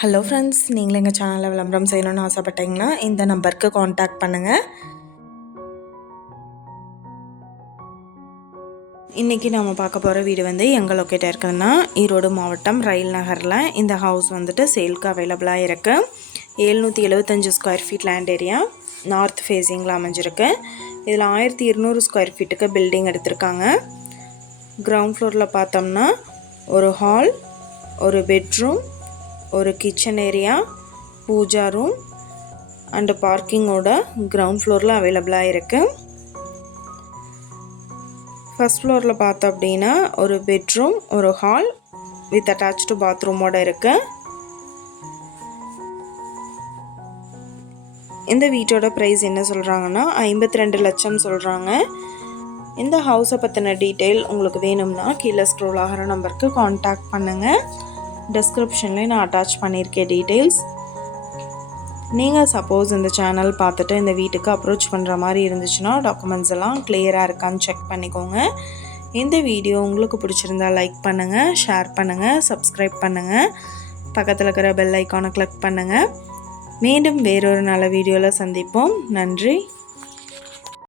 Hello friends நீங்களும் எங்கள் சேனலில் விளம்பரம் செய்யணும்னு ஆசைப்பட்டீங்கன்னா இந்த நம்பருக்கு காண்டாக்ட் பண்ணுங்கள் இன்றைக்கி நம்ம பார்க்க போகிற வீடு வந்து எங்கே லொக்கேட் இருக்குதுன்னா ஈரோடு மாவட்டம் ரயில் நகரில். இந்த ஹவுஸ் வந்துட்டு சேலுக்கு அவைலபிளாக இருக்குது எழுநூற்றி எழுபத்தஞ்சு square feet land area north ஃபேஸிங்கில் அமைஞ்சிருக்கு. இதில் ஆயிரத்தி இருநூறு ஸ்கொயர் ஃபீட்டுக்கு பில்டிங் எடுத்திருக்காங்க. கிரவுண்ட் ஃப்ளோரில் பார்த்தோம்னா ஒரு ஹால் ஒரு பெட்ரூம் ஒரு kitchen area pooja room and பார்க்கிங்கோட ground ஃப்ளோரில் அவைலபிளாக இருக்குது ஃபஸ்ட் ஃப்ளோரில் பார்த்தோம் அப்படின்னா ஒரு பெட்ரூம் ஒரு ஹால் வித் அட்டாச்சு பாத்ரூமோட இருக்குது இந்த வீட்டோட ப்ரைஸ் என்ன சொல்கிறாங்கன்னா ஐம்பத்தி ரெண்டு லட்சம் சொல்கிறாங்க இந்த ஹவுஸை பற்றின டீட்டெயில் உங்களுக்கு வேணும்னா கீழே ஸ்க்ரோல் ஆகிற நம்பருக்கு காண்டாக்ட் பண்ணுங்கள் டிஸ்கிரிப்ஷன்லேயும் நான் அட்டாச் பண்ணியிருக்கேன் டீட்டெயில்ஸ் நீங்கள் சப்போஸ் இந்த சேனல் பார்த்துட்டு இந்த வீட்டுக்கு அப்ரோச் பண்ணுற மாதிரி இருந்துச்சுன்னா டாக்குமெண்ட்ஸ் எல்லாம் கிளியராக இருக்கான்னு செக் பண்ணிக்கோங்க. இந்த வீடியோ உங்களுக்கு பிடிச்சிருந்தா லைக் பண்ணுங்கள் ஷேர் பண்ணுங்கள் சப்ஸ்கிரைப் பண்ணுங்கள் பக்கத்தில் இருக்கிற பெல் ஐக்கானை கிளிக் பண்ணுங்கள் மீண்டும் வேறொரு நல்ல வீடியோவில் சந்திப்போம். நன்றி.